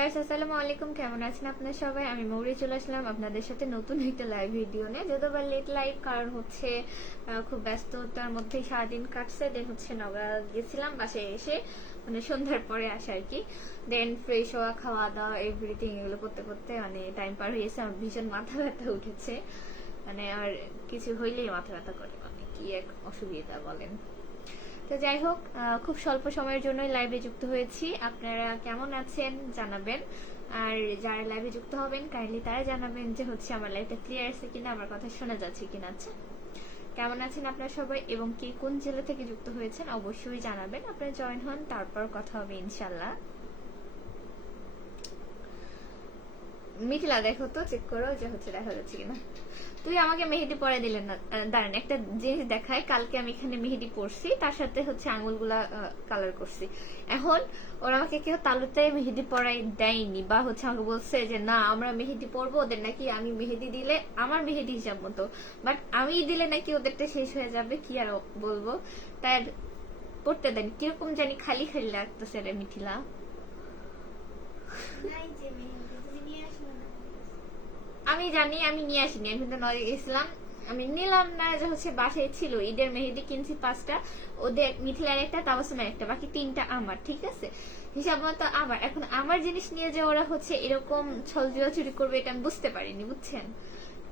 Viewers আসসালামু আলাইকুম, কেমন আছেন আপনারা সবাই? আমি মৌরি চলে আসলাম আপনাদের সাথে নতুন একটা লাইভ ভিডিও নিয়ে। যদিও বা লেট লাইভ, কারণ হচ্ছে খুব ব্যস্ততার মধ্যেই সারাদিন কাটছে। দেন হচ্ছে নগা গেছিলাম, বাসায় এসে মানে সন্ধ্যার পরে আসা আর কি। দেন ফ্রেশ হওয়া, খাওয়া দাওয়া, এভরিথিং এগুলো করতে করতে মানে টাইম পার হয়ে গেছে। আমার ভীষণ মাথা ব্যথা উঠেছে, মানে আর কিছু হইলেই মাথা ব্যথা করে, মানে কি এক অসুবিধা বলেন। তো যাই হোক, খুব স্বল্প সময়ের জন্যই লাইভে যুক্ত হয়েছি। আপনারা কেমন আছেন জানাবেন, আর যারা লাইভে যুক্ত হবেন কাইন্ডলি তারা জানাবেন যে হচ্ছে আমার লাইভটা ক্লিয়ার আছে কিনা, আমার কথা শোনা যাচ্ছে কিনা। আচ্ছা, কেমন আছেন আপনারা সবাই এবং কে কোন জেলা থেকে যুক্ত হয়েছেন অবশ্যই জানাবেন। আপনারা জয়েন হন, তারপর কথা হবে ইনশাল্লাহ। মিথিলা দেখো তো, চেক করো যে হচ্ছে দেখা যাচ্ছে কিনা। তুই আমাকে মেহেদি পরে দিলেন না, দাঁড়ান একটা জিনিস দেখায়। কালকে আমি এখানে মেহেদি পরছি, তার সাথে হচ্ছে আঙুলগুলা কালার করছি। এখন ওরা আমাকে কেউ তালুতে মেহেদি পরাই দেয়নি, বা হচ্ছে আমাকে বলছে যে না আমরা মেহেদি পরবো, ওদের নাকি আমি মেহেদি দিলে আমার মেহেদি হিসাব মতো, বাট আমি দিলে নাকি ওদেরটা শেষ হয়ে যাবে, কি আর বলবো। তাই পড়তে দেন, কিরকম জানি খালি খালি লাগতেছে রে মিথিলা। আমি জানি, আমি নিয়ে আসিনি, আমি কিন্তু নয় গেছিলাম, আমি নিলাম না। যে হচ্ছে বাসায় ছিল, ঈদের মেহেদি কিনছি 5টা, ওদের মিথিলার একটা, তাবাসুমের একটা, বাকি 3টা আমার। ঠিক আছে, হিসাব মতো আমার। এখন আমার জিনিস নিয়ে যে ওরা হচ্ছে এরকম ছলজুয়া চুরি করবে, এটা আমি বুঝতে পারিনি, বুঝছেন।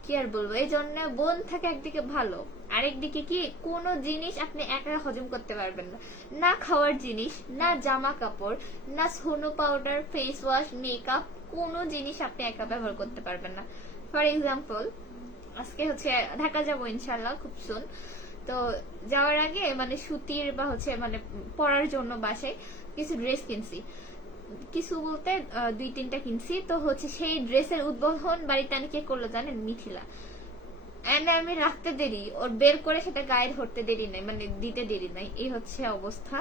কি আর বলবো, এই জন্য বোন থাকে একদিকে ভালো, আরেকদিকে কি কোনো জিনিস আপনি একা হজম করতে পারবেন না। না খাওয়ার জিনিস, না জামা কাপড়, না সোনো পাউডার, ফেস ওয়াশ, মেকআপ, কোনো জিনিস আপনি একা ব্যবহার করতে পারবেন না। ফর এক্সাম্পল, আজকে হচ্ছে ঢাকা যাবো ইনশাল্লাহ খুব সুন। তো যাওয়ার আগে মানে সুতির বা হচ্ছে মানে পরার জন্য বাসায় কিছু ড্রেস কিনছি। কিছু বলতে 2-3টা কিনছি। তো হচ্ছে সেই ড্রেসের উদ্বোধন বাড়িতে আমি কে করলো জানেন? মিথিলা। আমি রাখতে দেরি, ওর বের করে সেটা গায়ে ধরতে দেরি নাই, মানে দিতে দেরি নাই, এই হচ্ছে অবস্থা।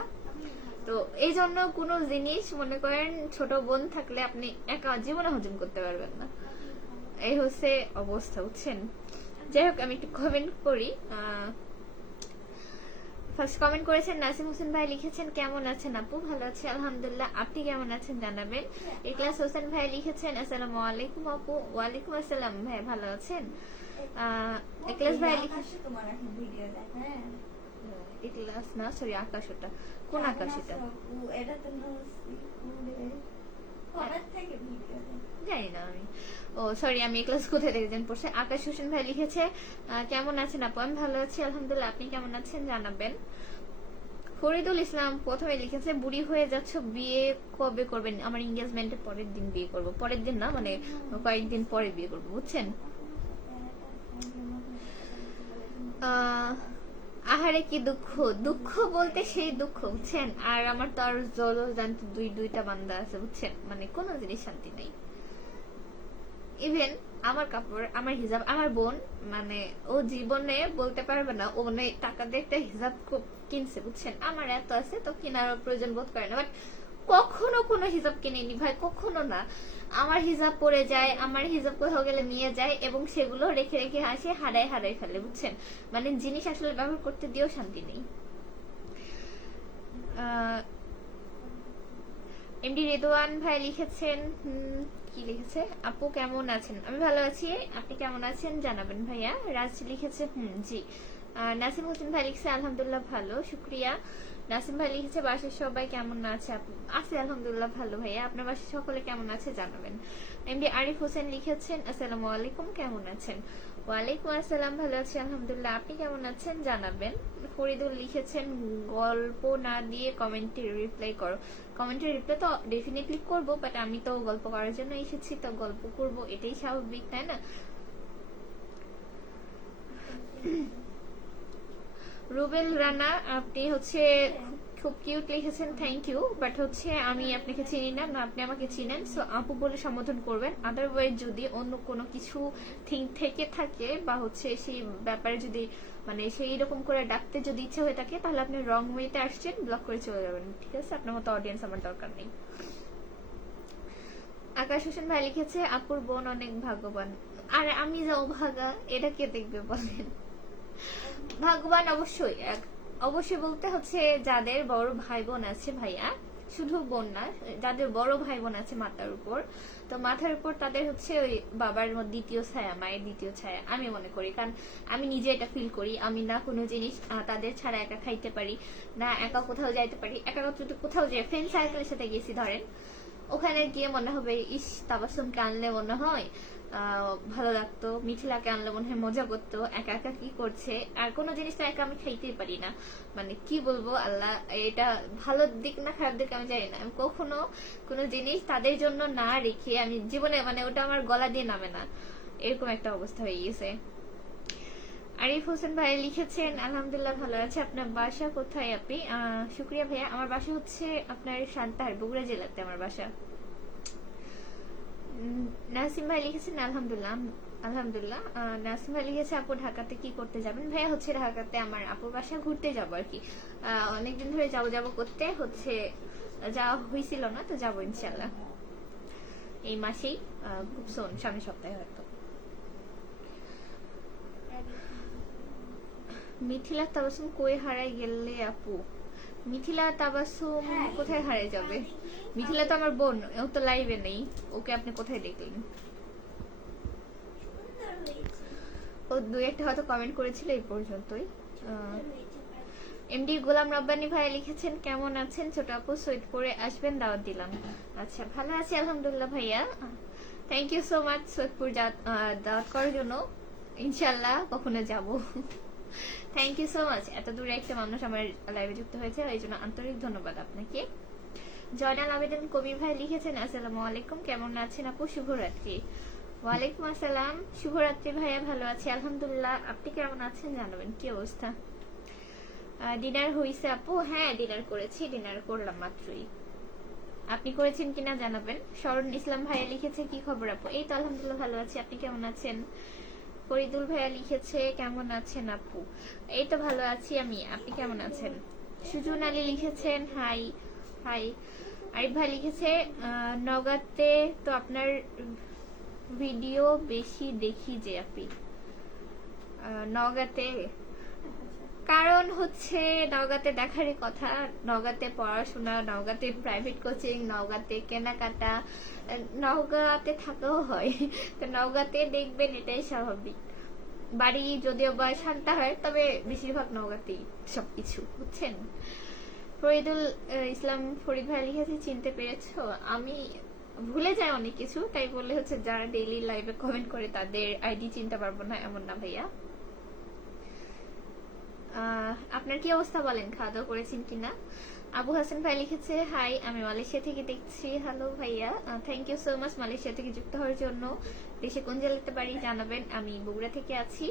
তো এই জন্য কোনো জিনিস মনে করেন ছোট বোন থাকলে আপনি একা জীবনে হজম করতে পারবেন না, এই হচ্ছে অবস্থা, বুঝছেন। যাই হোক, আমি একটু কমেন্ট করি। ফার্স্ট কমেন্ট করেছেন নাসিম হোসেন ভাই, লিখেছেন কেমন আছেন আপু? ভালো আছে আলহামদুলিল্লাহ, আপনি কেমন আছেন জানাবেন। ইখলাস হোসেন ভাই লিখেছেন আসসালামু আলাইকুম আপু। ওয়ালাইকুম আসসালাম ভাই, ভালো আছেন? ইখলাস ভাই লিখেছেন, ইখলাস না সরি, আকাশ। ওটা কোন আকাশ? এটা জানি না আমি। ও সরি, আমি ক্লাস কোথায় দেখেছেন পড়ছে। আকাশ হোসেন ভাই লিখেছে কেমন আছেন আপু? আমি ভালো আছি আলহামদুলিল্লাহ, আপনি কেমন আছেন জানাবেন। ফরিদুল ইসলাম প্রথমে লিখেছে বুড়ি হয়ে যাচ্ছ, বিয়ে কবে করবেন? আমার এনগেজমেন্টের পরের দিন বিয়ে করব, পরের দিন না মানে কয়েকদিন পরে বিয়ে করব, বুঝছেন। আহারে কি দুঃখ, দুঃখ বলতে সেই দুঃখ, বুঝছেন। আর আমার তো আর জল জানতে দুইটা বান্দা আছে, বুঝছেন, মানে কোনো জিনিস শান্তি নেই। ইভেন আমার কাপড়, আমার হিজাব, আমার বোন মানে ও জীবনে বলতে পারবে না ও মানে টাকা দিয়ে একটা হিজাব কিনছে, বুঝছেন। আমার এত আছে তো কেনার প্রয়োজন বোধ করে না, বাট কখনো কোনো হিজাব কিনেনি ভাই, কখনো না। আমার হিজাব পরে যায়, আমার হিজাব কোথাও গেলে নিয়ে যায় এবং সেগুলো রেখে রেখে আসে, হারাই ফেলে, বুঝছেন। মানে জিনিস আসলে ব্যবহার করতে দিয়েও শান্তি নেই। এমডি রেদওয়ান ভাই লিখেছেন কি লিখেছে, আপু কেমন আছেন? আমি ভালো আছি, আপনি কেমন আছেন জানাবেন ভাইয়া। রাজ লিখেছে জি। নাসিম হোসেন ভাই লিখেছে আলহামদুলিল্লাহ ভালো, শুক্রিয়া। নাসিম ভাই লিখেছে বাসার সবাই কেমন আছে? আছে আলহামদুলিল্লাহ ভালো ভাইয়া, আপনার বাসার সকলে কেমন আছে জানাবেন। এমডি আরিফ হোসেন লিখেছেন আসসালামু আলাইকুম, কেমন আছেন? ওয়ালাইকুম আসসালাম, ভালো আছি আলহামদুলিল্লাহ, আপনি কেমন আছেন জানাবেন। ফরিদুল লিখেছেন গল্প না দিয়ে কমেন্টে রিপ্লাই করো। কমেন্টে রিপ্লাই তো ডেফিনেটলি করবো, বাট আমি তো গল্প করার জন্য এসেছি, তো গল্প করব, এটাই স্বাভাবিক, তাই না? রুবেল রানা আপনি হচ্ছে খুব কিউট লিখেছেন, থ্যাংক ইউ। বাট হচ্ছে আমি আপনাকে চিনি না, না আপনি আমাকে চিনেন, সো আপু বলে সম্বোধন করবেন। আদারওয়াইজ যদি অন্য কোনো কিছু থিং থেকে থাকে বা হচ্ছে সেই ব্যাপারে যদি মানে সেই রকম করে ডাকতে যদি ইচ্ছা হয়ে থাকে, তাহলে আপনি রং ওয়েতে আসছেন, ব্লক করে চলে যাবেন, ঠিক আছে। আপনার মতো অডিয়েন্স আমার দরকার নেই। আকাশ হোসেন ভাই লিখেছে আপুর বোন অনেক ভাগ্যবান। আর আমি যাও ভাগা, এটা কে দেখবে বলেন। ভাগ্যবান অবশ্যই, অবশ্যই বলতে হচ্ছে যাদের বড় ভাই বোন আছে ভাইয়া, শুধু বোন না, যাদের বড় ভাই বোন আছে মাথার উপর, তো মাথার উপর তাদের হচ্ছে ওই বাবার দ্বিতীয় ছায়া, মায়ের দ্বিতীয় ছায়া আমি মনে করি। কারণ আমি নিজে এটা ফিল করি, আমি না কোনো জিনিস তাদের ছাড়া একা খাইতে পারি না, একা কোথাও যাইতে পারি। একা যদি কোথাও যাই, ফ্রেন্ড সার্কেলের সাথে গেছি ধরেন, ওখানে গিয়ে মনে হবে ইস তাবাসসুমকে আনলে মনে হয় ভালো লাগতো, মিথিলাকে আনলে মনে হয় মজা করতো, একা একা কি করছে। আর কোনো জিনিসটা একা আমি খাইতেই পারি না, মানে কি বলবো আল্লাহ, এটা ভালো দিক না খারাপ দিক আমি জানি না। আমি কখনো কোনো জিনিস তাদের জন্য না রেখে আমি জীবনে, মানে ওটা আমার গলা দিয়ে নামে না, এরকম একটা অবস্থা হয়ে গেছে। আরিফ হোসেন ভাই লিখেছেন আলহামদুলিল্লাহ ভালো আছে, আপনার বাসা কোথায় আপনি? শুক্রিয়া ভাইয়া, আমার বাসা হচ্ছে আপনার সান্তাহার, বগুড়া জেলাতে আমার বাসা। নাসিম ভাই লিখেছেন আলহামদুলিল্লাহ আলহামদুলিল্লাহ। নাসিম ভাই লিখেছে আপু ঢাকাতে কি করতে যাবেন? ভাইয়া হচ্ছে ঢাকাতে আমার আপুর বাসা ঘুরতে যাবো আর কি, অনেকদিন ধরে যাবো যাবো করতে হচ্ছে, যাওয়া হয়েছিল না, তো যাবো ইনশাল্লাহ এই মাসেই, খুব সোন সামনের সপ্তাহে হয়তো। মিথিলা তাবাসসুম কই হারাই গেলে আপু? মিথিলা তাবাসসুম কোথায় হারিয়ে যাবে? মিথিলা তো আমার বোন, ও তো লাইভে নেই, ওকে আপনি কোথায় দেখলেন? ও দুই একটা হয়তো কমেন্ট করেছিল, এই পর্যন্তই। এমডি গোলাম রব্বানী ভাই লিখেছেন কেমন আছেন ছোট আপু, সৈয়দপুরে আসবেন, দাওয়াত দিলাম। আচ্ছা ভালো আছি আলহামদুলিল্লাহ ভাইয়া, thank you so much Saidpur দাওয়াত করার জন্য, ইনশাল্লাহ কখনো যাব। থ্যাংক ইউ সো মাচ, এত দূরে একটা মানুষ আমার লাইভে যুক্ত হয়েছে, এই জন্য আন্তরিক ধন্যবাদ আপনাকে। জয়নাল আবেদন কবির ভাই লিখেছেন আসসালামু আলাইকুম, কেমন আছেন আপু, শুভরাত্রি। ওয়ালাইকুম আসসালাম, শুভরাত্রি ভাইয়া, ভালো আছি আলহামদুলিল্লাহ, আপনি কেমন আছেন জানাবেন, কি অবস্থা? ডিনার হইছে আপু? হ্যাঁ ডিনার করেছি, ডিনার করলাম মাত্রই, আপনি করেছেন কিনা জানাবেন। শরণ ইসলাম ভাইয়া লিখেছে কি খবর আপু? এই তো আলহামদুলিল্লাহ ভালো আছি, আপনি কেমন আছেন? ফরিদুল ভাইয়া লিখেছে কেমন আছেন আপু? এই তো ভালো আছি আমি, আপনি কেমন আছেন? সুজন আলী লিখেছেন হাই হাই। আরিফ ভাই লিখেছে নওগাঁতে তো আপনার ভিডিও বেশি দেখি যে আপনি। নওগাঁতে কারণ হচ্ছে নওগাঁতে দেখারই কথা, নওগাঁতে পড়াশোনা, নওগাঁতে প্রাইভেট কোচিং, নওগাঁতে কেনাকাটা, নওগাঁতে থাকাও হয়, তো নওগাঁতে দেখবেন এটাই স্বাভাবিক। বাড়ি যদিও বা সান্তাহার, তবে বেশিরভাগ নওগাঁতেই সবকিছু, বুঝছেন। ফরিদুল ইসলাম ফরিদ ভাই লিখেছে চিনতে পেরেছো? আমি ভুলে যাই অনেক কিছু, তাই বললে হচ্ছে যারা ডেইলি লাইভে কমেন্ট করে তাদের আইডি চিনতে পারবো না এমন না ভাইয়া। আপনার কি অবস্থা বলেন, খাওয়া দাওয়া করেছেন কিনা? আবু হাসান ভাই লিখেছে হাই, আমি মালয়েশিয়া থেকে দেখছি। হ্যালো ভাইয়া, thank you so much Malaysia থেকে যুক্ত হওয়ার জন্য। দেশে কোন জেলাতে বাড়ি জানাবেন। আমি বগুড়া থেকে আছি,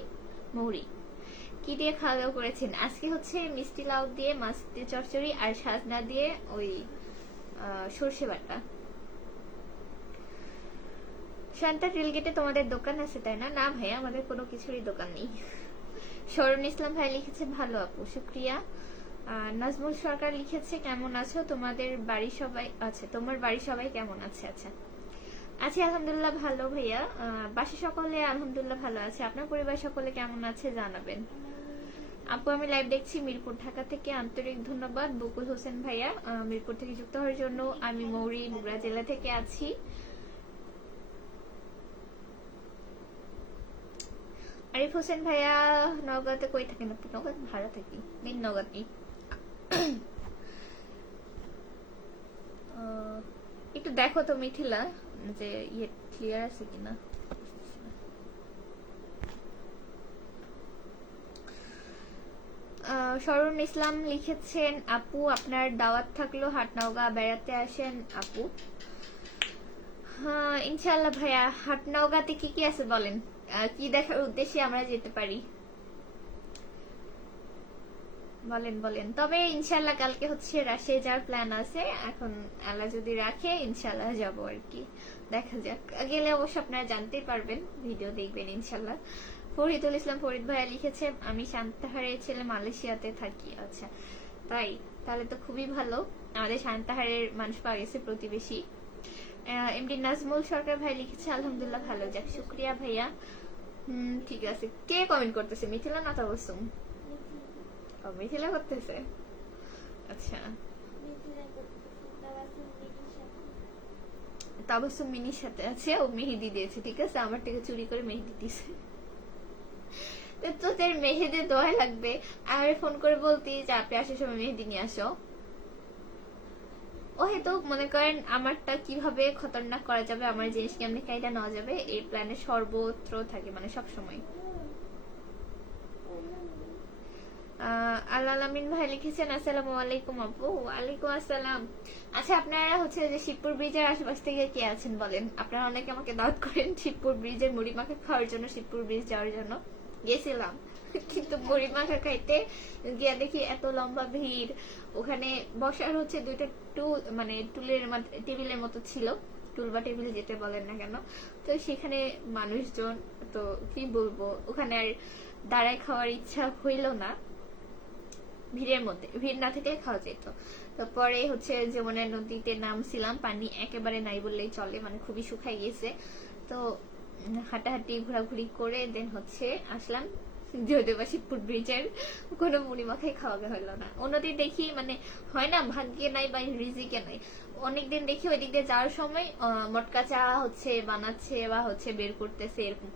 মৌরি। কি দিয়ে খাওয়া দাওয়া করেছেন? আজকে হচ্ছে মিষ্টি লাউ দিয়ে মাছ দিয়ে চচ্চড়ি, আর সাজনা দিয়ে ওই সর্ষে বাটা। শান্তা রেলগেটে তোমাদের দোকান আছে তাই না? না ভাইয়া, আমাদের কোনো কিছুরই দোকান নেই। শরণ ইসলাম ভাই লিখেছে ভালো আপু, শুক্রিয়া। নাজমুল সরকার লিখেছে কেমন আছো, তোমাদের বাড়ি সবাই আছে, তোমার বাড়ি সবাই কেমন আছে? আচ্ছা আছি আলহামদুলিল্লাহ ভালো ভাইয়া, বাসা সকলে আলহামদুলিল্লাহ ভালো আছে, আপনার পরিবার সকলে কেমন আছে জানাবেন। আপু আমি লাইভ দেখছি মিরপুর ঢাকা থেকে, আন্তরিক ধন্যবাদ। বকুল হোসেন ভাইয়া মিরপুর থেকে যুক্ত হওয়ার জন্য। আমি মৌরি বগুড়া জেলা থেকে আছি। আরিফ হোসেন ভাইয়া নওগাঁতে কই থাকেন আপনি? নওগাঁতে ভাড়া থাকি, মেন নওগাঁতেই। একটু দেখো তো মিথিলা যে ইয়ে ক্লিয়ার আছে কিনা। শরণ ইসলাম লিখেছেন আপু আপনার দাওয়াত থাকলো, হাটনওগাঁ বেড়াতে আসেন আপু। হ্যাঁ ইনশাআল্লাহ ভাইয়া, হাটনওগাঁতে কি কি আছে বলেন, কি দেখার উদ্দেশ্যে আমরা যেতে পারি বলেন বলেন। তবে ইনশাল্লাহ কালকে হচ্ছে রাজশাহী যাওয়ার প্ল্যান আছে, এখন আল্লাহ যদি রাখে ইনশাল্লাহ যাবো আর কি, দেখা যাক। গেলে অবশ্য আপনারা জানতেই পারবেন, ভিডিও দেখবেন ইনশাল্লাহ। ফরিদুল ইসলাম ফরিদ ভাইয়া লিখেছে আমি সান্তাহারের ছেলে, মালয়েশিয়াতে থাকি। আচ্ছা তাই, তাহলে তো খুবই ভালো, আমাদের সান্তাহারের মানুষ পাওয়া গেছে, প্রতিবেশী। এমডি নাজমুল সরকার ভাই লিখেছে আলহামদুলিল্লাহ ভালো, যাক শুক্রিয়া ভাইয়া। ঠিক আছে, কে কমেন্ট করতেছে? মিথিলা না তাবাসসুম? মিথিলা করতেছে, আচ্ছা। তাবাসসুম মিনির সাথে আছে, ও মেহেদি দিয়েছে, ঠিক আছে, আমার থেকে চুরি করে মেহেদি দিয়েছে। তো তোদের মেহেদি দোয়া লাগবে, আর ফোন করে বলতি যে আপনি আসার সময় মেহেদি নিয়ে আসো। ও হয়তো মনে করেন আমারটা কিভাবে খতরনাক করা যাবে, আমার জিনিস কেমনি কাইটা নেওয়া যাবে, এই প্ল্যানে সর্বত্র থাকে, মানে সব সময়। আল্লাহ আমিন ভাই লিখেছেন আসসালামু আলাইকুম আপু। ওয়ালাইকুম আসসালাম। আচ্ছা, আপনারা হচ্ছে যে শিবপুর ব্রিজের আশেপাশ থেকে কে আছেন বলেন? আপনারা অনেকে আমাকে দাওয়াত করেন শিবপুর ব্রিজের মুড়ি মাখা খাওয়ার জন্য, শিবপুর ব্রিজ যাওয়ার জন্য। গেছিলাম, কিন্তু মুড়ি মাখা খাইতে গিয়া দেখি এত লম্বা ভিড়, ওখানে বসার হচ্ছে দুইটা মানে টুলের টেবিলের মতো ছিল, টুল বা টেবিল যেটা বলেন না কেন, তো সেখানে মানুষজন, তো কি বলবো, ওখানে আর দাঁড়ায় খাওয়ার ইচ্ছা হইল না। ভিড়ের মধ্যে, ভিড় না থাকলে খাওয়া যেত। তারপরে হচ্ছে যমুনা নদীতে নামছিলাম, পানি একেবারে নাই বললেই চলে, মানে খুবই শুকাই গেছে। তো হাঁটাহাঁটি ঘোরাঘুরি করে দেন হচ্ছে আসলাম, যদিও বা শিবপুর ব্রিজের কোনো মুড়ি মাখাই খাওয়া হলো না। অন্যদিন দেখি মানে হয় না ভাগ্যে নাই বা রিজিকে নাই, অনেকদিন দেখি ওই দিক দিয়ে যাওয়ার সময় মটকা চা হচ্ছে বানাচ্ছে বা হচ্ছে বের করতেছে, এরকম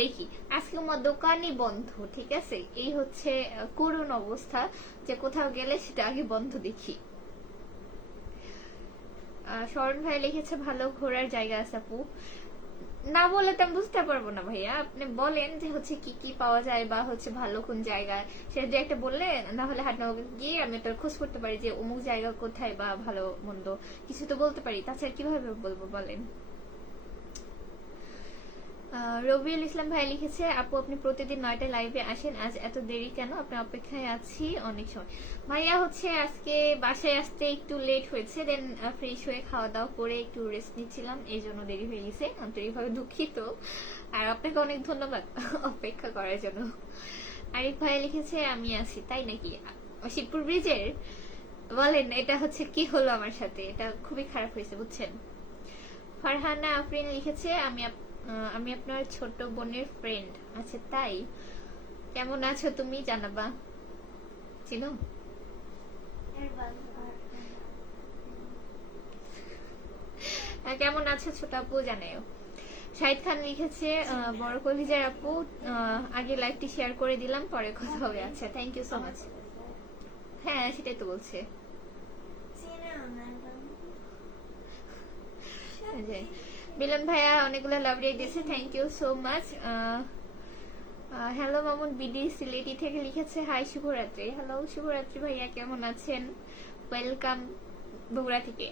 দেখি। আজকে আমার দোকানই বন্ধ, ঠিক আছে, এই হচ্ছে করুণ অবস্থা, যে কোথাও গেলে সেটা আগে বন্ধ দেখি। শরণ ভাই লিখেছে ভালো ঘোরার জায়গা আছে আপু। না বলে তো আমি বুঝতে পারবো না ভাইয়া, আপনি বলেন যে হচ্ছে কি কি পাওয়া যায় বা হচ্ছে ভালো কোন জায়গায়, সেটা যে একটা বললে না হলে হাটনগর গিয়ে আমি একটা খোঁজ করতে পারি যে অমুক জায়গা কোথায় বা ভালো মন্দ কিছু তো বলতে পারি, তাছাড়া কিভাবে বলবো বলেন। রবিউল ইসলাম ভাই লিখেছে আপু আপনি প্রতিদিন 9টায় লাইভে আসেন, আজ এত দেরি কেন? আপনার অপেক্ষায় আছি অনেক সময়। ভাইয়া হচ্ছে আজকে বাসায় আসতে একটু লেট হয়েছে, দেন ফ্রেশ হয়ে খাওয়া দাওয়া করে একটু রেস্ট নিচ্ছিলাম, এই জন্য দেরি হয়ে গেছে, আন্তরিকভাবে দুঃখিত। আর আপনাকে অনেক ধন্যবাদ অপেক্ষা করার জন্য। আরিফ ভাই লিখেছে আমি আছি, তাই নাকি? শিবপুর ব্রিজের বলেন, এটা হচ্ছে কি হলো আমার সাথে, এটা খুবই খারাপ হয়েছে বুঝছেন। ফারহানা আফরিন লিখেছে আমি আপনার ছোট বোনের ফ্রেন্ড। আচ্ছা তাই, কেমন আছো তুমি জানাবা, চিনো? কেমন আছো ছোট আপু জানাও। শাহিদ খান লিখেছে বড় কলিজার আপু, আগে লাইভটি শেয়ার করে দিলাম, পরে কথা হবে। আচ্ছা থ্যাংক ইউ সো মাচ। হ্যাঁ সেটাই তো বলছে। মিলন ভাইয়া অনেকগুলো লাভ রেট দিয়েছে, thank you so much. Hello Mamun BD Sylheti থেকে লিখেছে হাই শুভরাত্রি। হ্যালো শুভরাত্রি ভাইয়া, কেমন আছেন? ওয়েলকাম বগুড়া থেকে।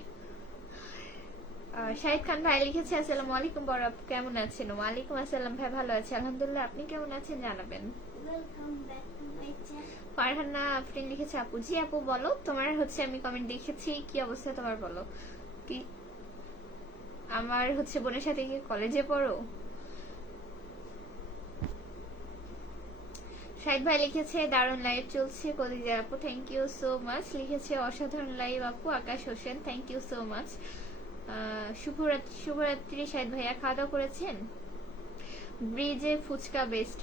শাহিদ খান ভাই লিখেছে আসসালামু আলাইকুম বড় আপু, কেমন আছেন? ওয়ালাইকুম আসসালাম ভাই, ভালো আছে আলহামদুলিল্লাহ, আপনি কেমন আছেন জানাবেন। ফারহানা আফরিন লিখেছে আপু, জি আপু বলো, তোমার হচ্ছে আমি কমেন্ট দেখেছি, কি অবস্থা তোমার বলো। কি আমার হচ্ছে বোনের সাথে কি কলেজে পড়ো? শাহিদ ভাই লিখেছে দারুণ লাইভ চলছে কলিজার আপু, থ্যাংক ইউ সো মাচ। লিখেছে অসাধারণ লাইভ আপু Akash Hossain, thank you so much. শুভরাত্রি শাহিদ ভাইয়া, খাওয়া দাওয়া করেছেন? ব্রিজে ফুচকা বেস্ট।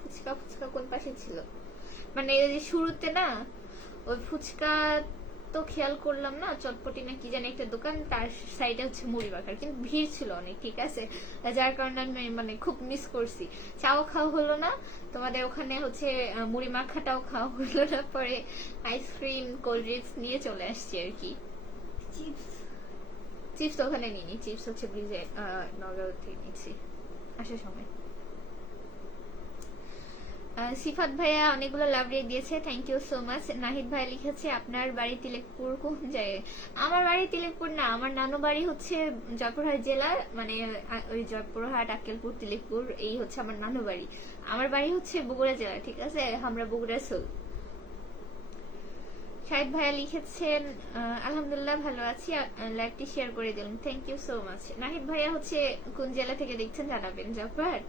ফুচকা ফুচকা কোন পাশে ছিল, মানে এই যে শুরুতে না ওই ফুচকা তো খেয়াল করলাম না, চটপটি না কি জানি একটা দোকান, তার সাইডে হচ্ছে মুড়ি মাখার, কিন্তু ভিড় ছিল অনেক, ঠিক আছে, যার কারণে আমি মানে খুব মিস করছি। চাও খাওয়া হলো না, তোমাদের ওখানে হচ্ছে মুড়ি মাখাটাও খাওয়া হলো না, পরে আইসক্রিম কোল্ড ড্রিঙ্কস নিয়ে চলে আসছি আর কি। চিপস তো ওখানে নিইনি, চিপস হচ্ছে ব্রিজে নগাঁও থেকে নিচ্ছি আসার সময়। সিফাত ভাইয়া অনেকগুলো লাভ রেট দিয়েছে, thank you so much. Nahid ভাই লিখেছে আপনার বাড়ি তিলেকপুর কোন জায়গায়? আমার বাড়ি তিলেকপুর না, আমার নানু বাড়ি হচ্ছে জয়পুরহাট জেলার, মানে ওই জয়পুরহাট আক্কেলপুর তিলেকপুর, এই হচ্ছে আমার নানু বাড়ি। আমার বাড়ি হচ্ছে বগুড়া জেলা, ঠিক আছে, আমরা বগুড়া সোল। শাহিদ ভাইয়া লিখেছেন আলহামদুলিল্লাহ ভালো আছি, লাইভটি শেয়ার করে দিলাম, thank you so much. Nahid ভাইয়া হচ্ছে কোন জেলা থেকে দেখছেন জানাবেন। জয়পুরহাট।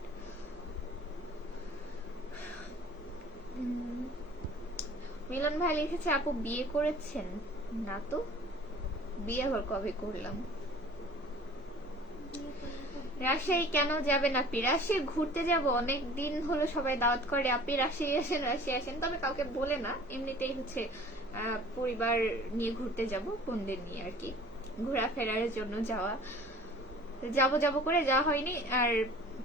মিলন ভাই লিখেছে আপু বিয়ে করেছেন? না তো, বিয়ে আবার কবে করলাম। রাজশাহী কেন যাবেন আপনি? রাজশাহী ঘুরতে যাব, অনেক দিন হলো সবাই দাওয়াত করে আপনি রাজশাহী আসেন রাজশাহী আসেন, তবে কাউকে বলে না, এমনিতেই হচ্ছে পরিবার নিয়ে ঘুরতে যাব, বোনদের নিয়ে আর কি, ঘোরাফেরার জন্য যাওয়া। যাব যাব করে যাওয়া হয়নি। আর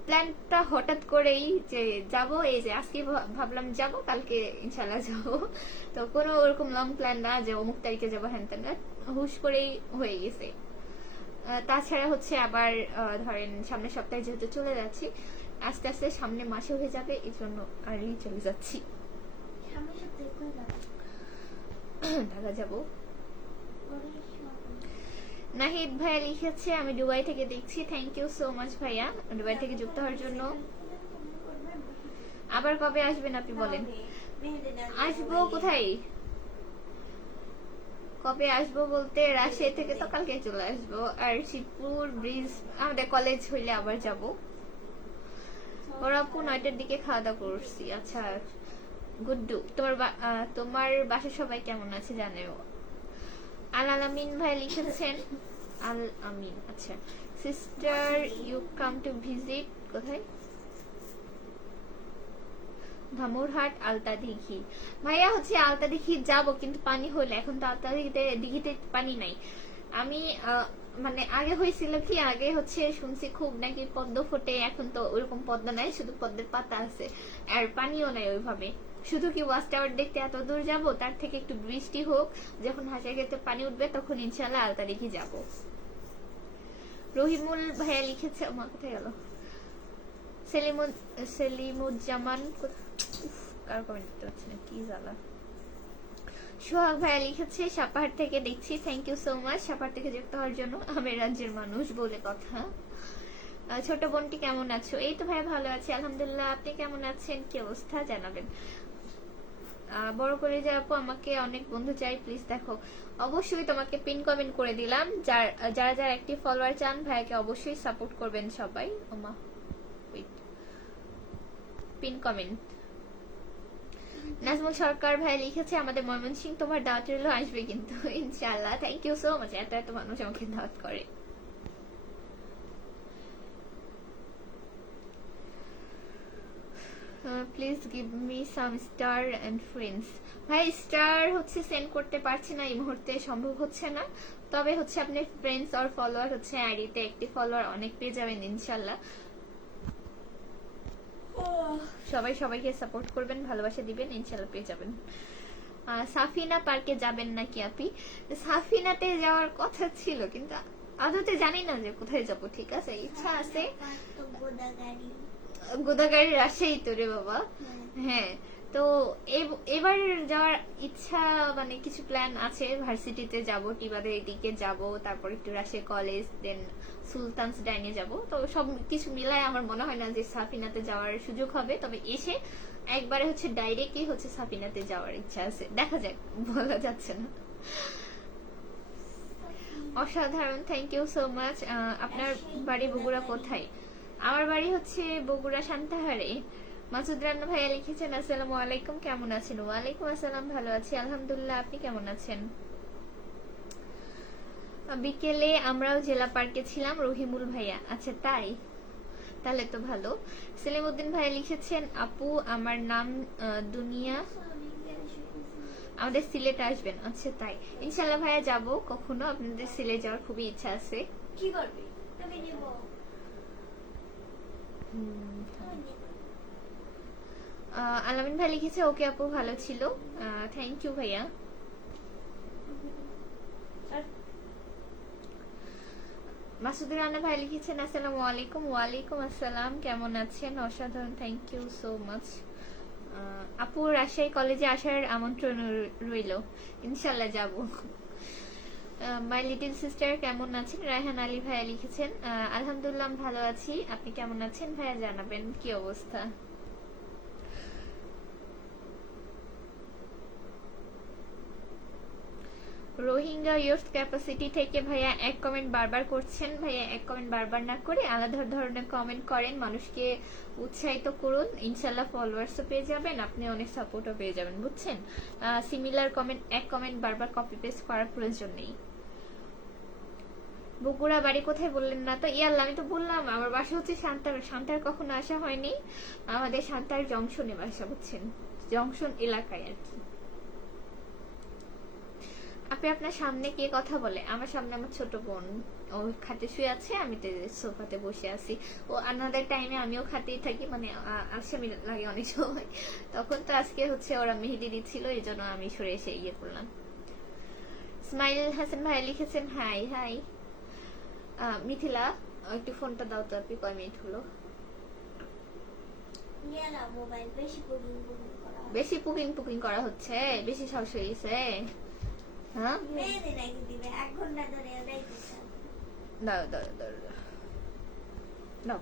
প্ল্যানটা হঠাৎ করেই যে যাব, এই যে আজকে ভাবলাম যাব, কালকে ইনশাল্লাহ যাব। তো কোনো ওরকম লং প্ল্যান না যে অমুক তারিখে যাবো, হ্যান তেন, হুশ করেই হয়ে গেছে। তাছাড়া হচ্ছে আবার ধরেন সামনের সপ্তাহে যেহেতু চলে যাচ্ছি, আস্তে আস্তে সামনে মাসে হয়ে যাবে, এই জন্য আর্লি চলে যাচ্ছি। ঢাকা যাব। নাহিদ ভাইয়া লিখেছে আমি দুবাই থেকে দেখছি, থ্যাংক ইউ সো মাচ ভাইয়া দুবাই থেকে যুক্ত হওয়ার জন্য। আবার কবে আসবেন আপনি বলেন? আসবো কোথায়, কবে আসবো বলতে রাজশাহী থেকে তো কালকে চলে আসবো, আর শিবপুর ব্রিজ আমাদের কলেজ হইলে আবার যাব। ওরা আপু 9টার দিকে খাওয়া দাওয়া করছি। আচ্ছা গুড্ডু, তোমার বাসার সবাই কেমন আছে জানাও। আল আলামিন ভাই লিখেছেন, আল আমিন, আচ্ছা sister you come to visit, কোথায়? ধামুরহাট আলতা দিঘি। ভাইয়া হচ্ছে আলতা দিঘি যাব, কিন্তু পানি হলে, এখন তো আলতা দিঘিতে পানি নাই। আমি মানে আগে হয়েছিল কি, আগে হচ্ছে শুনছি খুব নাকি পদ্ম ফোটে, এখন তো ওইরকম পদ্ম নাই, শুধু পদ্মের পাতা আছে, আর পানিও নাই ওইভাবে। শুধু কি ওয়াচ টাওয়ার দেখতে এত দূর যাব, তার থেকে একটু বৃষ্টি হোক, যখন হাঁসের ক্ষেত্রে পানি উঠবে তখন ইনশাল্লাহ আলতা দিঘি যাব। রহিমুল ভাইয়া লিখেছে, আমার কোথায় গেল, সেলিমুজ্জামান, কার কমেন্ট দেখতে পাচ্ছি না, কি জ্বালা। সোহাগ ভাইয়া লিখেছে সাপাহার থেকে দেখছি, thank you so much Sapahar থেকে যুক্ত হওয়ার জন্য, আমের রাজ্যের মানুষ বলে কথা। ছোট বোনটি কেমন আছো? এই তো ভাইয়া ভালো আছি আলহামদুলিল্লাহ, আপনি কেমন আছেন, কি অবস্থা জানাবেন। বড় করে যে আপু আমাকে অনেক বন্ধু চাই, প্লিজ দেখো। অবশ্যই তোমাকে পিন কমেন্ট করে দিলাম, যারা যারা একটি ফলোয়ার চান ভাইয়াকে অবশ্যই সাপোর্ট করবেন সবাই। ওমা পিন কমেন্ট। নাজমুল সরকার ভাই লিখেছে আমাদের ময়মনসিংহ তোমার দাওয়াত রইল, আসবে কিন্তু ইনশাআল্লাহ। থ্যাংক ইউ সো মাচ, এত এত মানুষ আমাকে দাওয়াত করে। Please give me some star and friends. ভাই স্টার হচ্ছে সেন্ড করতে পারছি না এই মুহূর্তে, সম্ভব হচ্ছে না। তবে হচ্ছে আপনি ফ্রেন্ডস আর ফলোয়ার হচ্ছে আইডিতে একটি ফলোয়ার অনেক পেয়ে যাবেন ইনশাআল্লাহ। সবাই সবাইকে সাপোর্ট করবেন, ভালোবাসা দিবেন, ইনশাআল্লাহ পেয়ে যাবেন। সাফিনা পার্কে যাবেন নাকি আপনি? সাফিনাতে যাওয়ার কথা ছিল, কিন্তু আদতে জানি না যে কোথায় যাব। ঠিক আছে, ইচ্ছা আছে গোদাগাড়ি, রাজশাহী তো রে বাবা। হ্যাঁ, তো এবার যাওয়ার ইচ্ছা, মানে কিছু প্ল্যান আছে, ভার্সিটিতে যাব, টিবাদের এদিকে যাব, তারপর একটু রাজশাহী কলেজ, দেন সুলতানস ডাইনে যাব। তো সব কিছু মিলায় আমার মনে হয় না যে সাফিনাতে যাওয়ার সুযোগ হবে, তবে এসে একবারে হচ্ছে ডাইরেক্টলি হচ্ছে সাফিনাতে যাওয়ার ইচ্ছা আছে, দেখা যাক, বলা যাচ্ছে না। অসাধারণ, থ্যাংক ইউ সো মাচ। আপনার বাড়ি বগুড়া কোথায়? আমার বাড়ি হচ্ছে বগুড়া সান্তাহারে। মাসুদ রান্না ভাইয়া লিখেছেন আসসালামু আলাইকুম, কেমন আছেন? ওয়ালাইকুম আসসালাম, ভালো আছি আলহামদুলিল্লাহ, আপনি কেমন আছেন? বিকেলে আমরাও জেলা পার্কে ছিলাম, রহিমুল ভাইয়া। আচ্ছা তাই, তাহলে তো ভালো। সেলিমউদ্দিন ভাইয়া লিখেছেন আপু আমার নাম দুনিয়া, আমাদের সিলেট আসবেন। আচ্ছা তাই, ইনশাল্লাহ ভাইয়া যাব কখনো, আপনাদের সিলেট যাওয়ার খুবই ইচ্ছা আছে। কি করবে? আলামিন ভাই লিখেছে ওকে আপু ভালো ছিল, থ্যাংক ইউ ভাইয়া। মাসুদুর রানা ভাই লিখেছেন আসসালামু আলাইকুম। ওয়ালাইকুম আসসালাম, কেমন আছেন? অসাধারণ, থ্যাংক ইউ সো মাচ। আপু রাজশাহী কলেজে আসার আমন্ত্রণ রইল, ইনশাল্লাহ যাব। মাই লিটল সিস্টার কেমন আছেন? রায়হান আলী ভাইয়া লিখেছেন আলহামদুলিল্লাহ ভালো আছি, আপনি কেমন আছেন ভাইয়া জানাবেন কি অবস্থা। রোহিঙ্গা ইউথ ক্যাপাসিটি থেকে ভাইয়া এক কমেন্ট বারবার করছেন, ভাইয়া এক কমেন্ট বারবার না করে আলাদা ধরনের কমেন্ট করেন, মানুষকে উৎসাহিত করুন, ইনশাল্লাহ ফলোয়ার্সও পেয়ে যাবেন, আপনি অনেক সাপোর্টও পেয়ে যাবেন, বুঝছেন? সিমিলার কমেন্ট, এক কমেন্ট বারবার কপি পেস্ট করার প্রয়োজন নেই। বগুড়া বাড়ি কোথায় বললেন না তো? ইয়াল্লা, আমি তো বললাম আমার বাসা হচ্ছে সান্তার। সান্তার কখনো আসা হয়নি, আমাদের সান্তার জংশনে বাসা, বুঝছেন, জংশন এলাকায় আর কি। আপনি আপনি আপনার সামনে কে কথা বলে? আমার সামনে আমার ছোট বোন, ও খাটে শুয়ে আছে, আমি সোফাতে বসে আছি। ও আনাদের টাইমে আমিও খাটেই থাকি, মানে আলসেমি লাগে অনেক সময়। তখন তো আজকে হচ্ছে ওরা মেহেদি দিচ্ছিল, এই জন্য আমি সরে এসে ইয়ে করলাম। স্মাইল হাসান ভাই লিখেছেন হাই হাই। মিথিলা একটু ফোনটা দাও তো, আপনি কয় মিনিট হলো? বেশি পুকিং পুকিং করা হচ্ছে, বেশি সাহস হয়ে গেছে। হ্যাঁ দাও দাও দাও দাও।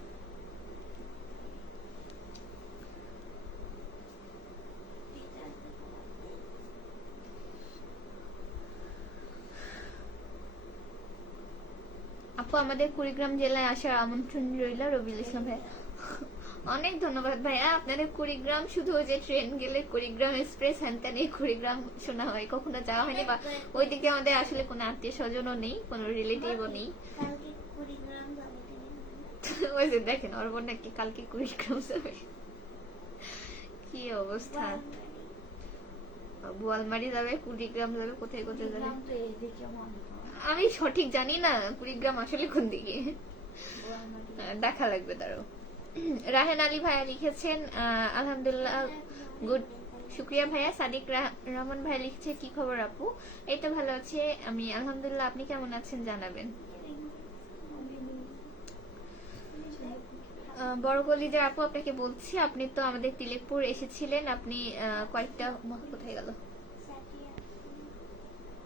আপু আমাদের কুড়িগ্রাম জেলায় আসার আমন্ত্রণ রইল। রবিউল ইসলাম ভাই অনেক ধন্যবাদ ভাইয়া। আপনাদের কুড়িগ্রাম শুধু ওই যে ট্রেন গেলে কুড়িগ্রাম এক্সপ্রেস হ্যান এই কুড়িগ্রাম শোনা হয়, কখনো যাওয়া হয়নি, বা ওই দিকে আমাদের আসলে কোনো আত্মীয় স্বজনও নেই, কোনো রিলেটিভও নেই। ওই যে দেখেন ওর বোন নাকি কালকে কুড়িগ্রাম যাবে, কি অবস্থা। বোয়ালমারি যাবে, কুড়িগ্রাম যাবে, কোথায় কোথায় যাবে আমি সঠিক জানি না। কুড়িগ্রাম আসলে কোন দিকে দেখা লাগবে তারও। রাহেন আলী ভাইয়া লিখেছেন আলহামদুলিল্লাহ গুড, শুক্রিয়া ভাইয়া। সাদিক রহমান ভাই লিখছে কি খবর আপু? এই তো ভালো আছে আমি আলহামদুলিল্লাহ, আপনি কেমন আছেন জানাবেন। বড় কলিজার আপু আপনাকে বলছি, আপনি তো আমাদের তিলেকপুর এসেছিলেন, আপনি কয়েকটা কোথায় গেল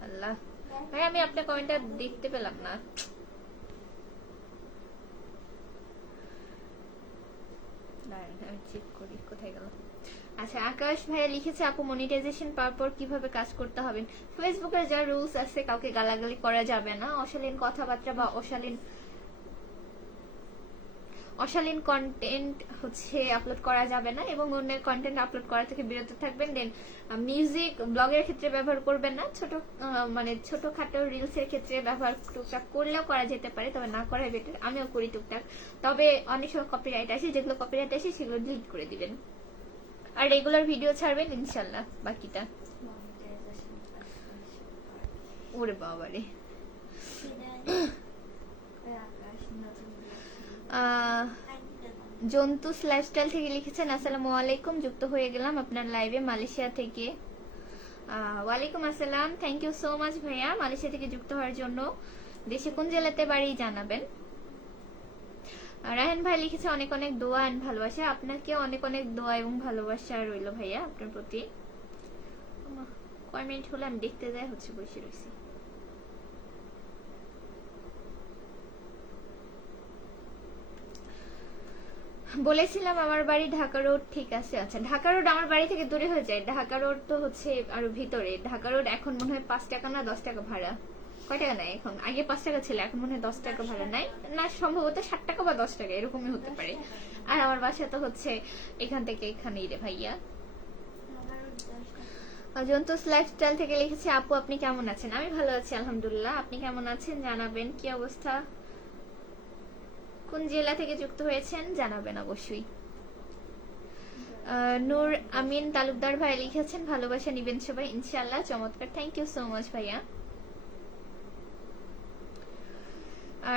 আল্লাহ ভাই, আমি আপনার কমেন্টটা দেখতে পেলাম না। চেক করি কোথায় গেল। আচ্ছা আকাশ ভাইয়া লিখেছে আপু মনিটাইজেশন পাওয়ার পর কিভাবে কাজ করতে হবে? ফেসবুকের যা রুলস আছে, কাউকে গালাগালি করা যাবে না, অশালীন কথাবার্তা বা অশালীন কন্টেন্ট হচ্ছে আপলোড করা যাবে না, এবং অন্যের কন্টেন্ট আপলোড করা থেকে বিরত থাকবেন। দেন মিউজিক ব্লগের ক্ষেত্রে ব্যবহার করবেন না, মানে ছোটখাটো রিলসের ক্ষেত্রে ব্যবহার টুকটাক করলেও করা যেতে পারে, তবে না করাই বেটার। আমিও করি টুকটাক, তবে অনেক সময় কপিরাইট আসে, যেগুলো কপিরাইট আসে সেগুলো ডিলিট করে দিবেন, আর রেগুলার ভিডিও ছাড়বেন ইনশাল্লাহ। বাকিটা ওরে বাবারে। জন্তুস লাইফস্টাইল থেকে লিখেছেন আসসালামু আলাইকুম, যুক্ত হয়ে গেলাম আপনার লাইভে মালয়েশিয়া থেকে। ওয়ালাইকুম আসসালাম, থ্যাংক ইউ সো মাচ ভাইয়া মালয়েশিয়া থেকে যুক্ত হওয়ার জন্য। দেশে কোন জেলাতে বাড়ি জানাবেন। রায়হান ভাই লিখেছে অনেক অনেক দোয়া এন্ড ভালোবাসা। আপনাকে অনেক অনেক দোয়া এবং ভালোবাসা রইল ভাইয়া আপনার প্রতি। কয় মিনিট হলো আমি দেখতে যাই, হচ্ছে বসে রয়েছি। বলেছিলাম আমার বাড়ি ঢাকা রোড, ঠিক আছে। আচ্ছা ঢাকা রোড আমার বাড়ি থেকে দূরে হয়ে যায়, ঢাকা রোড তো হচ্ছে আরো ভিতরে। ঢাকা রোড এখন মনে হয় 5 টাকা না 10 টাকা ভাড়া, কয় টাকা নেয় এখন? আগে 5 টাকা ছিল, এখন মনে হয় 10 টাকা ভাড়া নেয় না, সম্ভবত 60 টাকা বা 10 টাকা এরকমই হতে পারে। আর আমার বাসা তো হচ্ছে এখান থেকে এখানেই রে ভাইয়া। জন্তুস লাইফস্টাইল থেকে লিখেছে আপু আপনি কেমন আছেন? আমি ভালো আছি আলহামদুলিল্লাহ, আপনি কেমন আছেন জানাবেন। কি অবস্থা, কোন জেলা থেকে যুক্ত হয়েছেন জানাবেন অবশ্যই। নূর আমিন তালুকদার ভাই লিখেছেন ভালোবাসা নিবেন সবাই ইনশাআল্লাহ, চমৎকার, থ্যাংক ইউ সো মাচ ভাইয়া।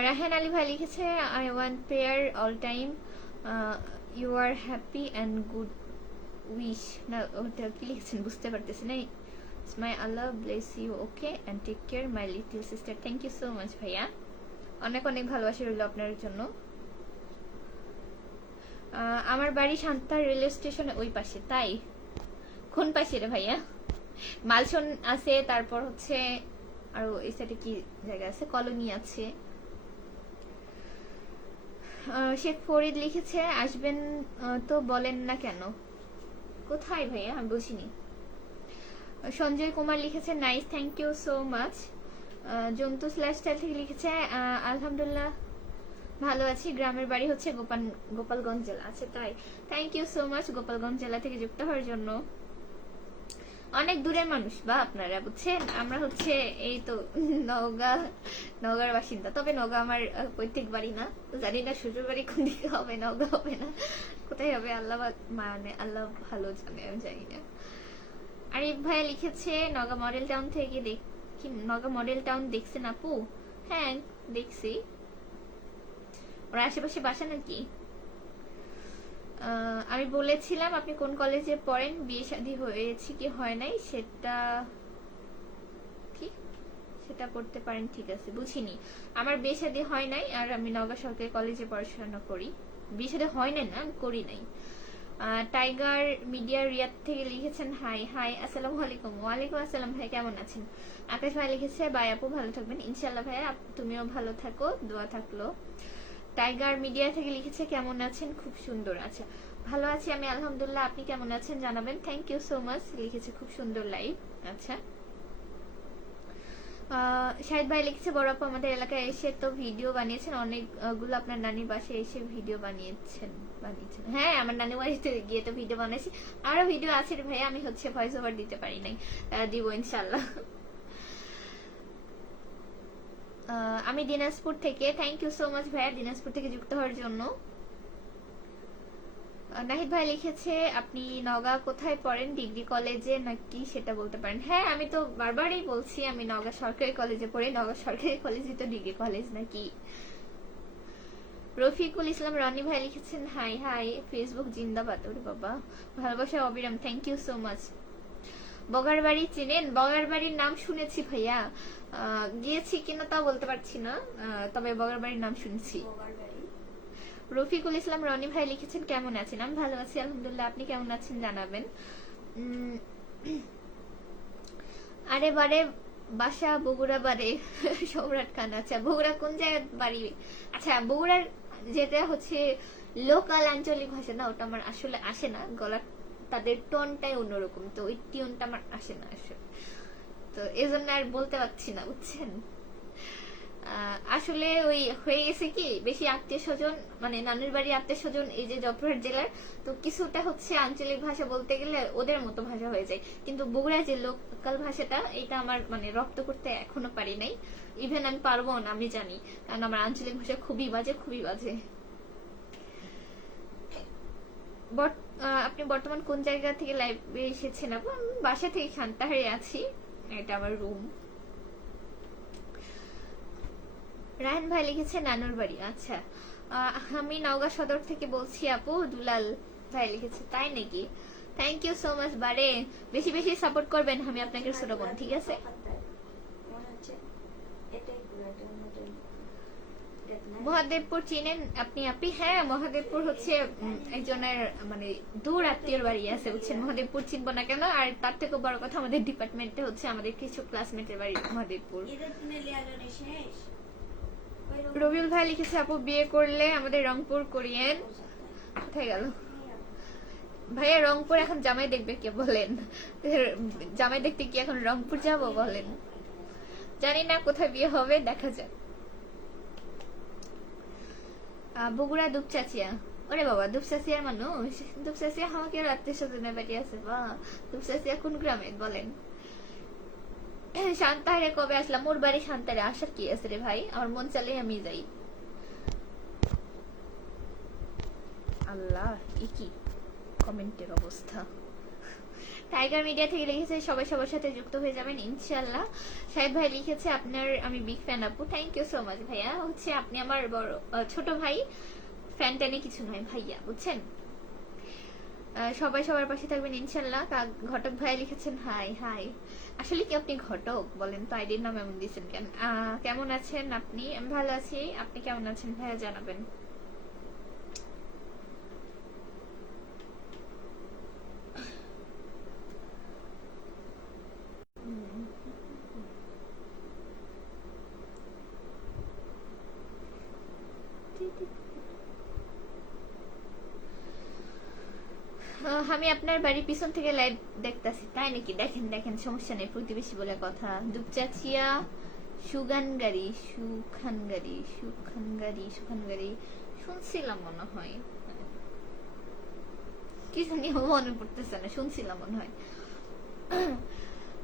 রাহান আলী ভাই লিখেছে I want prayer all time, you are happy and good wish. না ওটা কি লিখেছেন বুঝতে পারতেছি না। My Allah bless you, okay and take care my little sister. Thank you so much ভাইয়া, অনেক অনেক ভালোবাসা রইল আপনার জন্য। আমার বাড়ি শান্তা রেলওয়ে স্টেশনে ওই পাশে। তাই কোন পাশে রে ভাইয়া? মালসন আছে, তারপর হচ্ছে আরো এই সাইডে কি জায়গা আছে, কলোনি আছে। শেখ ফরিদ লিখেছে আসবেন তো বলেন না কেন? কোথায় ভাইয়া আমি বুঝিনি। সঞ্জয় কুমার লিখেছে nice, thank you so much. জন্তুস লাইফস্টাইল থেকে লিখেছে আলহামদুলিল্লাহ ভালো আছি, গ্রামের বাড়ি হচ্ছে গোপালগঞ্জ জেলা। আচ্ছা তাই, thank you so much Gopalganj জেলা থেকে যুক্ত হওয়ার জন্য। অনেক দূরের মানুষ বা আপনারা বুঝছেন, আমরা হচ্ছে এই তো নওগাঁর বাসিন্দা, তবে নওগাঁ আমার পৈতৃক বাড়ি না, জানি না শ্বশুর বাড়ি কোন দিকে হবে, নওগাঁ হবে না, কোথায় হবে আল্লাহ মানে আল্লাহ ভালো জানে, আমি জানি না। আরিফ ভাই লিখেছে নওগাঁ মডেল টাউন থেকে কি নগা মডেল টাউন দেখছেন আপু? হ্যাঁ দেখছি। ওর আশেপাশে বাসা নাকি? আমি বলেছিলাম আপনি কোন কলেজে পড়েন, বিয়ে শাদী হয়েছে কি হয় নাই সেটা কি সেটা করতে পারেন। ঠিক আছে, বুঝিনি। আমার বিয়ে শাদী হয় নাই, আর আমি নওগাঁ সরকারি কলেজে পড়াশোনা করি। বিয়ে শাদী হয় নাই না, আমি করি নাই। টাইগার মিডিয়া রিয়াদ থেকে লিখেছেন হাই হাই, আসসালামু আলাইকুম। ওয়ালাইকুম আসসালাম ভাই, কেমন আছেন? আকাশ ভাই লিখেছে বাই আপু, ভালো থাকবেন ইনশাল্লাহ। ভাই তুমিও ভালো থাকো, দোয়া থাকলো। টাইগার মিডিয়া থেকে লিখেছে কেমন আছেন, খুব সুন্দর। আচ্ছা, ভালো আছি আমি আলহামদুলিল্লাহ, আপনি কেমন আছেন জানাবেন। থ্যাংক ইউ সো মাচ, লিখেছে খুব সুন্দর লাইভ। আচ্ছা, শাহিদ ভাই লিখেছে বড় আপু আমাদের এলাকায় এসে তো ভিডিও বানিয়েছেন অনেকগুলো, আপনার নানির বাসায় এসে ভিডিও বানিয়েছেন। হ্যাঁ, আমার নানি বাড়িতে গিয়ে তো ভিডিও বানাইছি, আরো ভিডিও আছে রে ভাই, আমি হচ্ছে ভয়েস ওভার দিতে পারি নাই, দিব ইনশাল্লাহ। আমি দিনাজপুর থেকে, থ্যাংক ইউ সো মাচ ভাইয়া দিনাজপুর থেকে যুক্ত হওয়ার জন্য। নাহিদ ভাই লিখেছে আপনি নওগাঁ কোথায় পড়েন, ডিগ্রি কলেজে নাকি সেটা বলতে পারেন। হ্যাঁ, আমি তো বারবারই বলছি আমি নওগাঁ সরকারি কলেজে পড়ি। নওগাঁ সরকারি কলেজই তো ডিগ্রি কলেজ নাকি। রফিকুল ইসলাম রনি ভাই লিখেছেন হাই হাই, ফেসবুক জিন্দাবাদ। ওরে বাবা, ভালোবাসা অবিরাম, থ্যাংক ইউ সো মাচ। বগারবাড়ি চিনেন? বগারবাড়ির নাম শুনেছি ভাইয়া, গিয়েছি কিনা তা বলতে পারছি না, তবে বগারবাড়ির নাম শুনেছি। রফিকুল ইসলাম রনি ভাই লিখেছেন কেমন আছেন, আমি ভালো আছি আলহামদুলিল্লাহ, আপনি কেমন আছেন জানাবেন। আরে বারে বাসা বগুড়া বারে সম্রাট খান। আচ্ছা, বগুড়া কোন জায়গায় বাড়ি? আচ্ছা, বগুড়ার যেটা হচ্ছে লোকাল আঞ্চলিক ভাষা না, ওটা আমার আসলে আসে না, গলা তাদের টোনটাই অন্যরকম, তো ওই টিউনটা আমার আসে না আসলে, তো এই জন্য আর বলতে পারছি না, বুঝছেন। আসলে ওই হয়ে গেছে কি, বেশি আত্মীয় স্বজন মানে নানুর বাড়ির আত্মীয় স্বজন এই যে জয়পুরহাট জেলার, তো কিছুটা হচ্ছে আঞ্চলিক ভাষা বলতে গেলে ওদের মতো ভাষা হয়ে যায়, কিন্তু বগুড়া যে লোকাল ভাষাটা এটা আমার মানে রপ্ত করতে এখনো পারি নাই, ইভেন আমি পারবো না আমি জানি, কারণ আমার আঞ্চলিক ভাষা খুবই বাজে, খুবই বাজে। আপনি বর্তমান কোন জায়গা থেকে লাইভে এসেছেন? আপু আমি বাসা থেকে শান্তাহারে আছি, এটা আমার রুম। রায়হান ভাই লিখেছে নানুর বাড়ি। আচ্ছা, আমি নওগাঁ সদর থেকে বলছি আপু। দুলাল ভাই লিখেছে তাই নাকি, থ্যাংক ইউ সো মাচ। বারে বেশি বেশি সাপোর্ট করবেন, আমি আপনাকে ছোট বোন, ঠিক আছে। মহাদেবপুর চিনেন আপনি আপনি? হ্যাঁ, মহাদেবপুর হচ্ছে একজনের মানে দূর আত্মীয়র বাড়ি আছে, বুঝছেন। মহাদেবপুর চিনবো না কেন, আর তার থেকে বড় কথা আমাদের ডিপার্টমেন্টে হচ্ছে আমাদের কিছু ক্লাসমেটের বাড়ি মহাদেবপুর। রবিউল ভাই লিখেছে আপু বিয়ে করলে আমাদের রংপুর করিয়েন। কোথায় গেল ভাইয়া? রংপুর এখন জামাই দেখবে কে বলেন? জামাই দেখতে কি এখন রংপুর যাব বলেন? জানি না কোথায় বিয়ে হবে, দেখা যাক। বগুড়া দুপচাচিয়া। ওরে বাবা, দুপচাচিয়ার মানুষ? দুপচাচিয়া আমাকে আত্মীয় স্বজনের বাড়ি আছে বা। দুপচাচিয়া কোন গ্রামে বলেন? শান্তাহারে কবে আসলাম? ওর বাড়ি শান্তাহারে, আসার কি আছে রে ভাই, আমার মন চালে আমি যাই। আল্লাহ, কি কমেন্টের অবস্থা। টাইগার মিডিয়া থেকে লিখেছে সবাই সবার সাথে যুক্ত হয়ে যাবেন ইনশাআল্লাহ। সাহেব ভাই লিখেছে আপনার আমি বিগ ফ্যান আপু, থ্যাংক ইউ সো মাচ ভাইয়া। হচ্ছে আপনি আমার বড় ছোট ভাই, ফ্যান টানে কিছু নয় ভাইয়া, বুঝছেন। সবাই সবার পাশে থাকবেন ইনশাআল্লাহ। ঘটক ভাই লিখেছেন হাই হাই। আসলে কি আপনি ঘটক বলেন তো? আইডির নাম এমন দিয়েছেন কেন? কেমন আছেন আপনি? আমি ভালো আছি, আপনি কেমন আছেন ভাইয়া জানাবেন। আমি আপনার বাড়ির পিছন থেকে লাইভ দেখতেছি। তাই নাকি? দেখেন দেখেন, সমস্যা নেই, প্রতিবেশী বলে কথা। দুপচাচিয়া সুগানগাড়ি সুখানগাড়ি সুখানগাড়ি সুখানগাড়ি শুনছিলাম মনে হয়, কি জানি মনে পড়তেছে না, শুনছিলাম মনে হয়।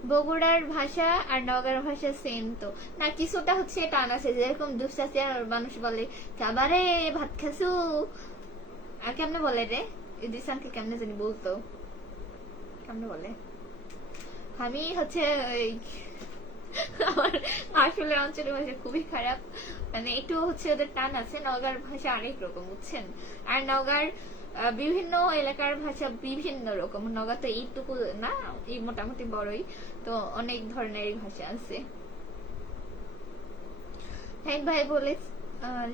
বগুড়ার ভাষা আর নওগাঁর ভাষা সেম তো না, কিছুটা হচ্ছে টান আছে, যেরকম দুপচাচিয়ার মানুষ বলে কাবারে ভাত খাসু, আর কেমনে বলে রে ইদ্রিস আঙ্কেল, কেমনে জানি বলতো, কেমনে বলে, আমি হচ্ছে আমার আসলে আঞ্চলিক ভাষা খুবই খারাপ, মানে একটু হচ্ছে ওদের টান আছে। নওগাঁর ভাষা আরেক রকম, বুঝছেন। আর নওগাঁর বিভিন্ন এলাকার ভাষা বিভিন্ন রকম। নওগাঁ তো এইটুকু না, এই মোটামুটি বড়ই, তো অনেক ধরনের ভাষা আছে। হ্যাঁ ভাই বলে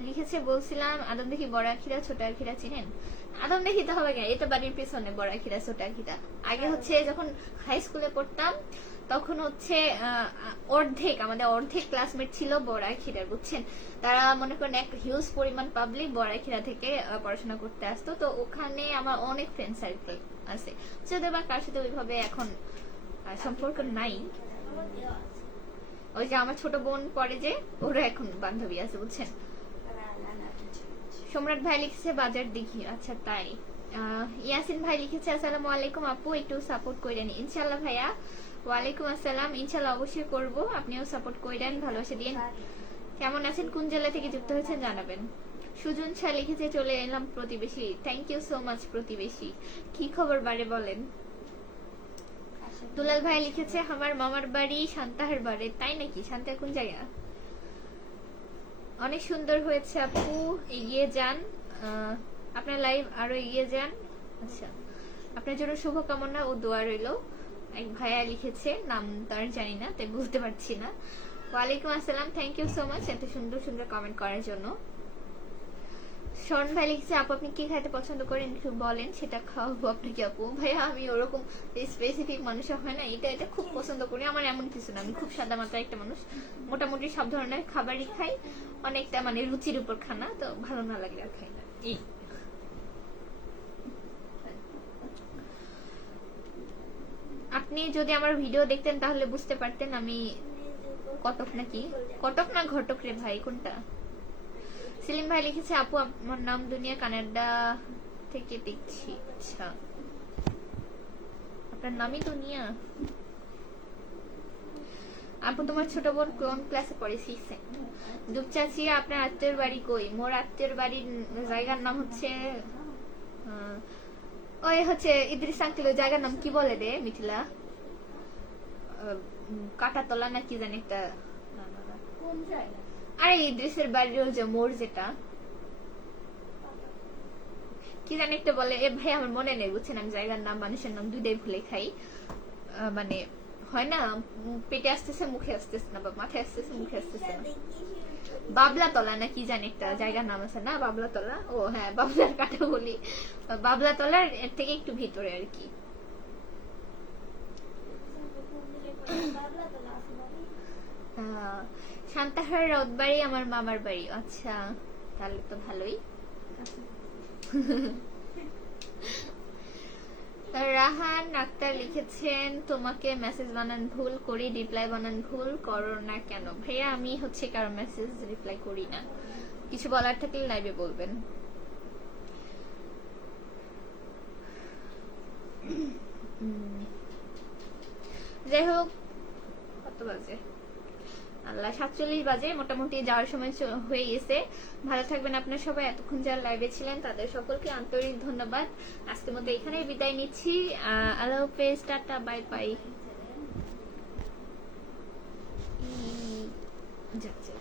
লিখেছে, বলছিলাম আদম দেখি বড় আখিরা ছোট আখিরা চিনেন? আদম দেখি তো হবে কেন, এটা বাড়ির পেছনে বড় আখিরা ছোট আখিরা। আগে হচ্ছে যখন হাই স্কুলে পড়তাম তখন হচ্ছে অর্ধেক আমাদের অর্ধেক ক্লাসমেট ছিল বড় আখিরার, বুঝছেন। তারা মনে করেন এক হিউজ পরিমাণ পাবলিক বড় আখিরা থেকে পড়াশোনা করতে আসতো, তো ওখানে আমার অনেক ফ্রেন্ড সার্কেল আছে, যদিও বা কার সাথে ওইভাবে এখন সম্পর্ক নাই। ওই যে আমার ছোট বোন পড়ে যে, ওরা এখন বান্ধবী আছে, বুঝছেন। সম্রাট ভাই লিখেছে বাজার দেখি, আচ্ছা তাই। ইয়াসিন ভাই লিখেছে আসসালামু আলাইকুম আপু, একটু সাপোর্ট কইরেন। ইনশাআল্লাহ ভাইয়া, ওয়ালাইকুম আসসালাম। ইনশাআল্লাহ অবশ্যই করব, আপনিও সাপোর্ট কইরেন, ভালোবাসা দিন। কেমন আছেন, কোন জেলা থেকে যুক্ত হয়েছেন জানাবেন। সুজন শাহ লিখেছে চলে এলাম প্রতিবেশী, থ্যাংক ইউ সো মাচ প্রতিবেশী। কি খবর বারে বলেন। দুলাল ভাই লিখেছে আমার মামার বাড়ি সান্তাহার বাড়ি, তাই নাকি? সান্তা কোন জায়গা? অনেক সুন্দর হয়েছে আপু, এগিয়ে যান, আপনার লাইভ আরো এগিয়ে যান। আচ্ছা, আপনার জন্য শুভকামনা ও দোয়া রইল। এক ভাইয়া লিখেছে, নাম তার জানি না তাই বুঝতে পারছি না। ওয়ালাইকুম আসসালাম, থ্যাংক ইউ সো মাচ এত সুন্দর সুন্দর কমেন্ট করার জন্য। শরণ ভাই লিখেছে আপু আপনি কি খাইতে পছন্দ করেন একটু বলেন, সেটা খাওয়াবো আপনাকে। আপু ভাইয়া আমি ওরকম স্পেসিফিক মানুষ হয় না, এটা এটা খুব পছন্দ করি, আমার এমন কিছু না, আমি খুব সাদা মাত্রা একটা মানুষ, মোটামুটি সব ধরনের খাবারই খাই, অনেকটা মানে রুচির উপর খানা, তো ভালো না লাগলে আর খাই না। আপনি যদি আমার ভিডিও দেখতেন তাহলে বুঝতে পারতেন আমি কটক নাকি কটক না ঘটক রে ভাই, কোনটা? সেলিম ভাই লিখেছে আপু আমার নাম দুনিয়া, কানাডা থেকে দেখছি। আচ্ছা, আপনার নামই দুনিয়া। আপু তোমার ছোট বোন কোন ক্লাসে পড়ে? 6 দুপচাচি আপনার আত্মীয়ের বাড়ি কই? মোর আত্মীয়ের বাড়ির জায়গার নাম হচ্ছে ওই হচ্ছে ইদ্রিস আঙ্কেল, ওই জায়গার নাম কি বলে রে মিথিলা? কাটাতলা না কি জানি একটা। আরে ইদ্রিসের বাড়ির ওই যে মোর যেটা কি জানি একটা বলে, এ ভাই আমার মনে নেই, বুঝছেন। আমি জায়গার নাম মানুষের নাম দুইটাই ভুলে খাই, মানে হয় না, পেটে আসতেছে মুখে আসতেছে না, বা মাথায় আসতেছে মুখে আসতেছে না। বাবলাতলা না কি জানি একটা জায়গার নাম আছে না, বাবলাতলা। ও হ্যাঁ, বাবলার কাটা বলি, বাবলাতলার এর থেকে একটু ভিতরে আর কি। সান্তাহার রথবাড়ি আমার মামার বাড়ি। আচ্ছা, তাহলে তো ভালোই। রাহান আক্তার লিখেছেন তোমাকে মেসেজ বানান ভুল করি, রিপ্লাই বানান ভুল করো না কেন? ভাইয়া আমি হচ্ছে কারো মেসেজ রিপ্লাই করি না, কিছু বলার থাকলে লাইভে বলবেন। যাই হোক, কত বাজে? আল্লাহ, 47 বাজে, মোটামুটি যাওয়ার সময় হয়ে গেছে। ভালো থাকবেন আপনার সবাই, এতক্ষণ যারা লাইভে ছিলেন তাদের সকলকে আন্তরিক ধন্যবাদ। আজকের মতো এখানেই বিদায় নিচ্ছি। আল্লাহ হাফেজ, টাটা, বাই বাই। যাচ্ছে